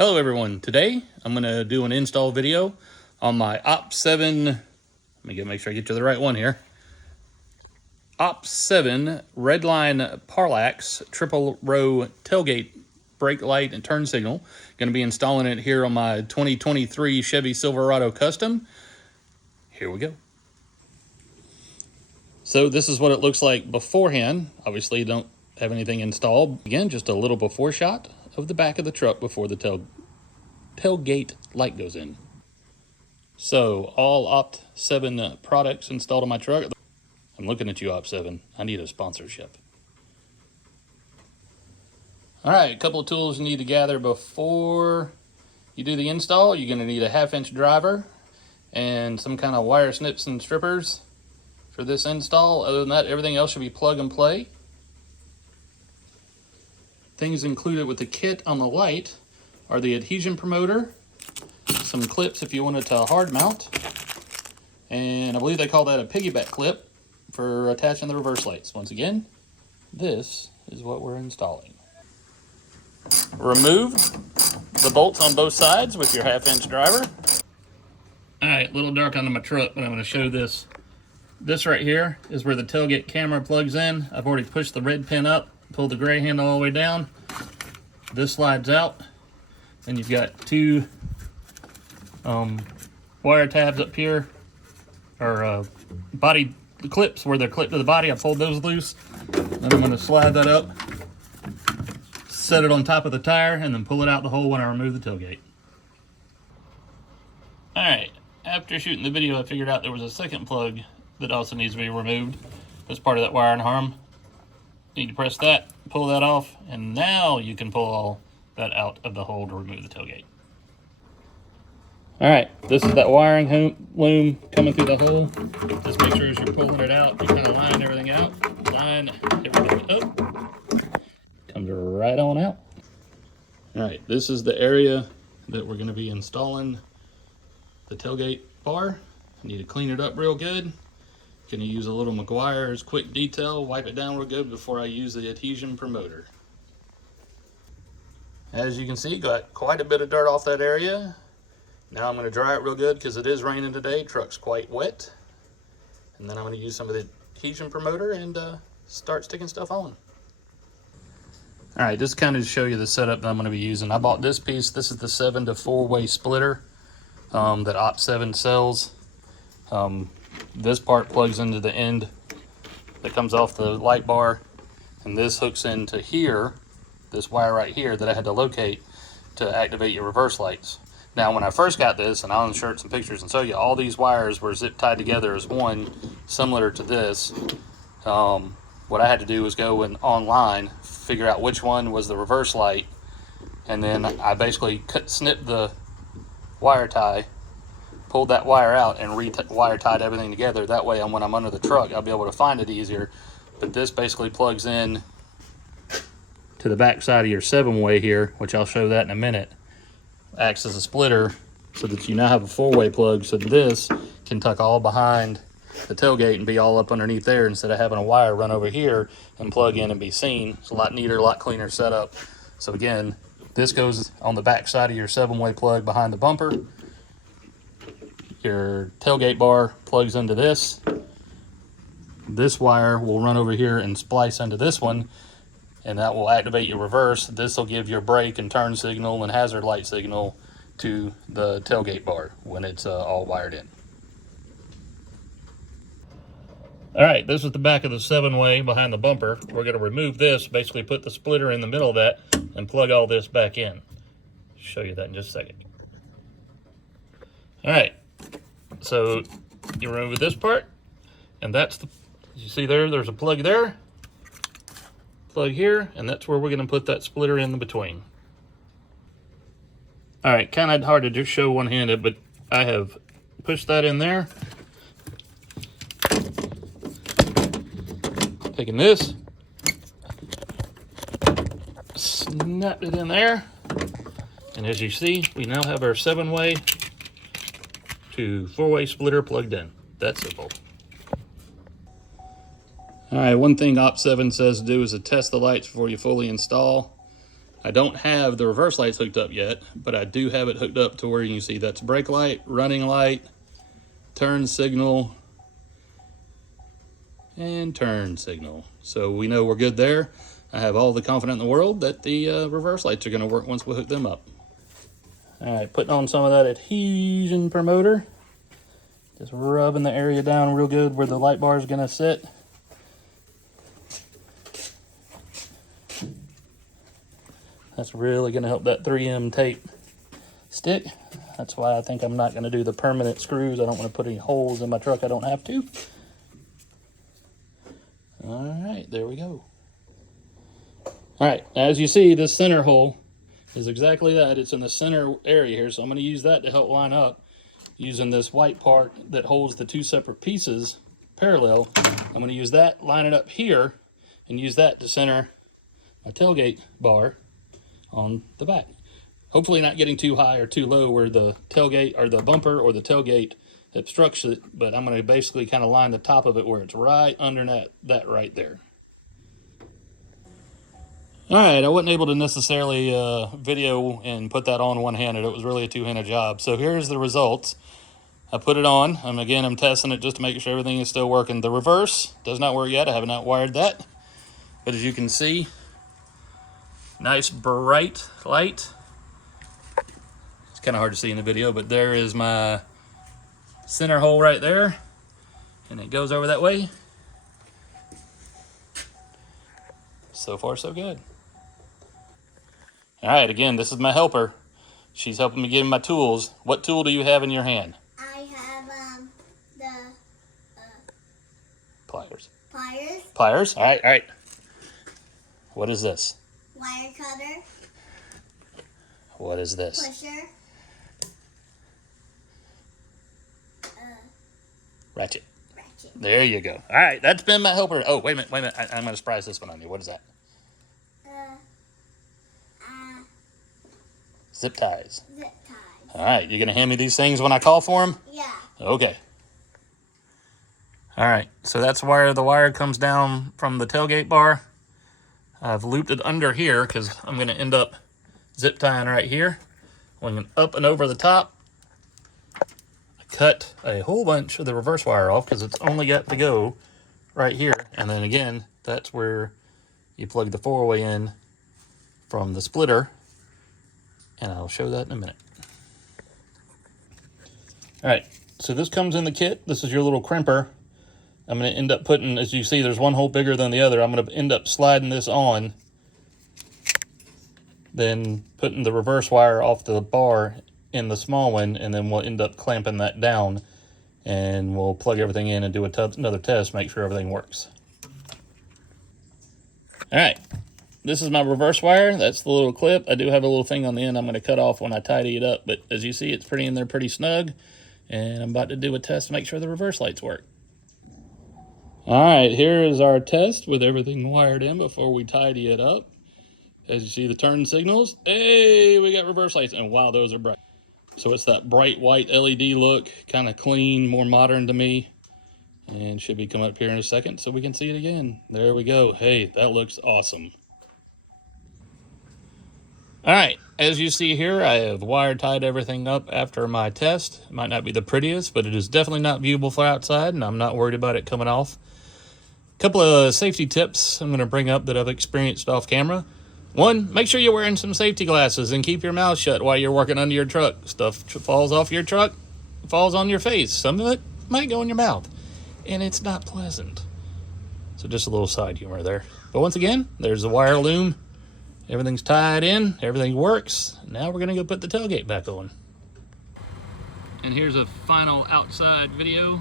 Hello everyone, today I'm going to do an install video on my OPT7, let me make sure I get to the right one here, OPT7 Redline Parlux triple row tailgate brake light and turn signal. Going to be installing it here on my 2023 Chevy Silverado Custom. Here we go. So this is what it looks like beforehand. Obviously don't have anything installed. Again, just a little before shot of the back of the truck before the tailgate light goes in. So all OPT7 products installed on my truck. I'm looking at you, OPT7. I need a sponsorship. All right, a couple of tools you need to gather before you do the install. You're going to need a 1/2-inch driver and some kind of wire snips and strippers for this install. Other than that, everything else should be plug and play. Things included with the kit on the light are the adhesion promoter, some clips if you want it to hard mount, and I believe they call that a piggyback clip for attaching the reverse lights. Once again, this is what we're installing. Remove the bolts on both sides with your 1/2-inch driver. All right, a little dark on my truck, but I'm going to show this. This right here is where the tailgate camera plugs in. I've already pushed the red pin up, pulled the gray handle all the way down. This slides out, and you've got two wire tabs up here, or body clips where they're clipped to the body. I pulled those loose. Then I'm going to slide that up, set it on top of the tire, and then pull it out the hole when I remove the tailgate. All right, after shooting the video, I figured out there was a second plug that also needs to be removed. That's part of that wiring harm. You need to press that, pull that off, and now you can pull all that out of the hole to remove the tailgate. All right, this is that wiring loom coming through the hole. Just make sure as you're pulling it out, you kind of line everything out, line everything up. Comes right on out. All right, this is the area that we're gonna be installing the tailgate bar. You need to clean it up real good. Gonna use a little McGuire's quick detail, wipe it down real good before I use the adhesion promoter. As you can see, got quite a bit of dirt off that area. Now I'm gonna dry it real good because it is raining today. Truck's quite wet. And then I'm gonna use some of the adhesion promoter and start sticking stuff on. All right, just kind of to show you the setup that I'm gonna be using. I bought this piece. This is the 7 to 4-way splitter that OPT7 sells. This part plugs into the end that comes off the light bar, and this hooks into here, this wire right here that I had to locate to activate your reverse lights. Now when I first got this, and I'll insert some pictures and show you, all these wires were zip tied together as one, similar to this. What I had to do was go online, figure out which one was the reverse light, and then I basically snipped the wire tie, pulled that wire out, and wire tied everything together. That way, when I'm under the truck, I'll be able to find it easier. But this basically plugs in to the back side of your 7-way here, which I'll show that in a minute. Acts as a splitter so that you now have a 4-way plug, so this can tuck all behind the tailgate and be all up underneath there instead of having a wire run over here and plug in and be seen. It's a lot neater, a lot cleaner setup. So again, this goes on the back side of your 7-way plug behind the bumper. Your tailgate bar plugs into this. This wire will run over here and splice into this one, and that will activate your reverse. This will give your brake and turn signal and hazard light signal to the tailgate bar when it's all wired in. All right, this is the back of the 7-way behind the bumper. We're going to remove this, basically put the splitter in the middle of that, and plug all this back in. Show you that in just a second. All right, so you remove this part, and that's the, you see there's a plug there, plug here, and that's where we're going to put that splitter in the between. All right, kind of hard to just show one-handed, but I have pushed that in there. Taking this, snapped it in there, and as you see, we now have our 7-way to 4-way splitter plugged in. That's simple. All right, one thing OPT7 says to do is to test the lights before you fully install. I don't have the reverse lights hooked up yet, but I do have it hooked up to where you can see that's brake light, running light, turn signal, and turn signal. So we know we're good there. I have all the confidence in the world that the reverse lights are going to work once we hook them up. All right, putting on some of that adhesion promoter. Just rubbing the area down real good where the light bar is going to sit. That's really going to help that 3M tape stick. That's why I think I'm not going to do the permanent screws. I don't want to put any holes in my truck I don't have to. All right, there we go. All right, as you see, this center hole is exactly that. It's in the center area here, so I'm going to use that to help line up using this white part that holds the two separate pieces parallel. I'm going to use that, line it up here, and use that to center my tailgate bar on the back. Hopefully not getting too high or too low where the tailgate or the bumper or the tailgate obstructs it, but I'm going to basically kind of line the top of it where it's right under that right there. All right, I wasn't able to necessarily video and put that on one-handed. It was really a two-handed job. So here's the results. I put it on. I'm testing it just to make sure everything is still working. The reverse does not work yet. I have not wired that. But as you can see, nice bright light. It's kind of hard to see in the video, but there is my center hole right there. And it goes over that way. So far, so good. All right, again, this is my helper. She's helping me give me my tools. What tool do you have in your hand? I have the Pliers. pliers. Pliers? All right, all right. What is this? Wire cutter. What is this? Pusher. Ratchet. Ratchet. There you go. All right, that's been my helper. Oh, wait a minute. I'm going to surprise this one on you. What is that? Zip ties. Zip ties. All right, you going to hand me these things when I call for them? Yeah. Okay. All right, so that's where the wire comes down from the tailgate bar. I've looped it under here because I'm going to end up zip tying right here. Going up and over the top. I cut a whole bunch of the reverse wire off because it's only got to go right here. And then again, that's where you plug the 4-way in from the splitter. And I'll show that in a minute. All right, so this comes in the kit. This is your little crimper. I'm going to end up putting, as you see, there's one hole bigger than the other. I'm going to end up sliding this on, then putting the reverse wire off the bar in the small one, and then we'll end up clamping that down, and we'll plug everything in and do another test, make sure everything works. All right. This is my reverse wire. That's the little clip. I do have a little thing on the end I'm going to cut off when I tidy it up. But as you see, it's pretty in there, pretty snug. And I'm about to do a test to make sure the reverse lights work. All right, here is our test with everything wired in before we tidy it up. As you see the turn signals, hey, we got reverse lights. And wow, those are bright. So it's that bright white LED look, kind of clean, more modern to me. And should be coming up here in a second so we can see it again. There we go. Hey, that looks awesome. All right, as you see here, I have wire tied everything up after my test. It might not be the prettiest, but it is definitely not viewable from outside, and I'm not worried about it coming off. A couple of safety tips I'm going to bring up that I've experienced off camera. One, make sure you're wearing some safety glasses and keep your mouth shut while you're working under your truck. Stuff falls off your truck, falls on your face. Some of it might go in your mouth, and it's not pleasant. So just a little side humor there. But once again, there's the wire loom. Everything's tied in, everything works. Now we're gonna go put the tailgate back on. And here's a final outside video.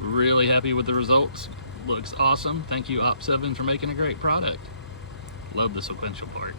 Really happy with the results. Looks awesome. Thank you OPT7 for making a great product. Love the sequential part.